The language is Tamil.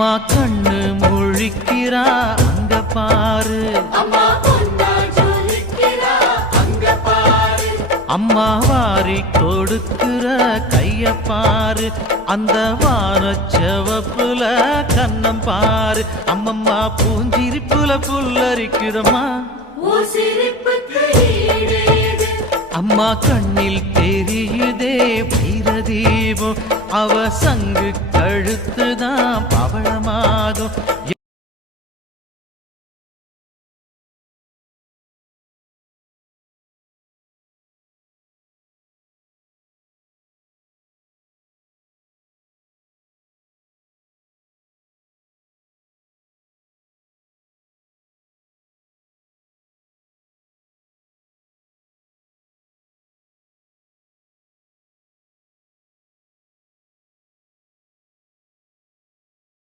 அம்மா கண்ணு முழிக்கிறா அங்க பாரு, அம்மா வாரி கொடுக்கிற கைய பாரு, அந்த வானச்சவப்புல கண்ணம் பாரு, அம்மம்மா பூஞ்சிரிப்புல புல்லரிக்குதம்மா. அம்மா கண்ணில் தெரியுதே வீரதீபம், அவ சங்கு கழுத்துதான் பவள